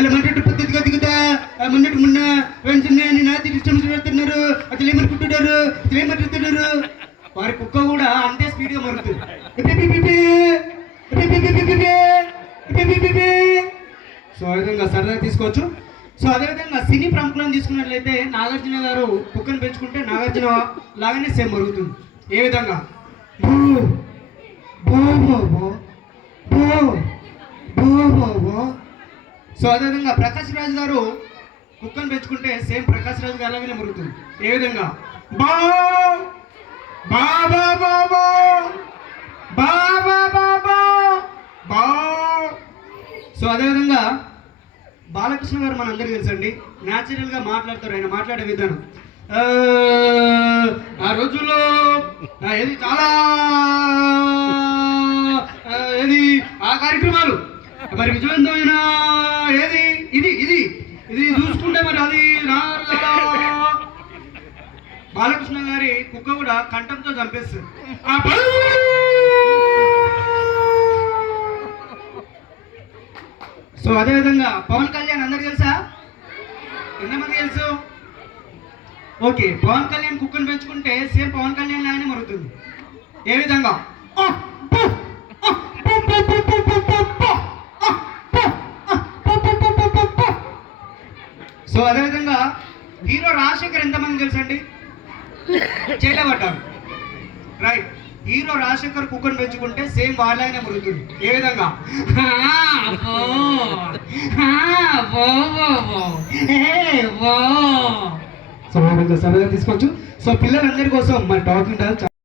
అలా మన్నట్టు పద్ధతిగా దిగుతా మన్నట్టు మొన్న నేను నాతి డిస్టర్బెన్స్ పెడుతున్నారు, అసలు ఏమనుకుంటున్నారు, అసలు ఏమంటున్నారు. వారి కుక్క కూడా అంతే స్పీడ్గా మరుగుతుంది. సో ఆ విధంగా సరదాగా తీసుకోవచ్చు. సో అదేవిధంగా సినీ ప్రముఖులను తీసుకున్నట్లయితే నాగార్జున గారు కుక్కను పెంచుకుంటే నాగార్జున లాగానే సేమ్ మరుగుతుంది. ఏ విధంగా సో అదేవిధంగా ప్రకాష్ రాజ్ గారు కుక్కను పెంచుకుంటే సేమ్ ప్రకాష్ రాజ్ గారు లాగానే మరుగుతుంది. ఏ విధంగా సో అదేవిధంగా బాలకృష్ణ గారు మనందరికీ తెలుసండి, న్యాచురల్గా మాట్లాడతారు. ఆయన మాట్లాడే విధానం ఆ రోజుల్లో ఏది చాలా ఏది ఆ కార్యక్రమాలు మరి విజయవంతమైన ఏది ఇది ఇది ఇది చూసుకుంటే మరి అది బాలకృష్ణ గారి కుక్క కూడా కంఠంతో చంపేస్తుంది. సో అదేవిధంగా పవన్ కళ్యాణ్ అందరికి తెలుసా? ఎంతమంది తెలుసు? ఓకే, పవన్ కళ్యాణ్ కుక్కను పెంచుకుంటే సేమ్ పవన్ కళ్యాణ్ లాగానే మరుగుతుంది. ఏ విధంగా? సో అదేవిధంగా హీరో రాజశేఖర్ ఎంతమంది తెలుసండి? చేయలేబడ్డారు. రైట్, హీరో రాజశేఖర్ కుక్కను పెంచుకుంటే సేమ్ వాళ్ళనే మురుగుతుంది. ఏ విధంగా? సో సరదాగా తీసుకోవచ్చు. సో పిల్లలందరి కోసం మన టాకింగ్ డాన్స్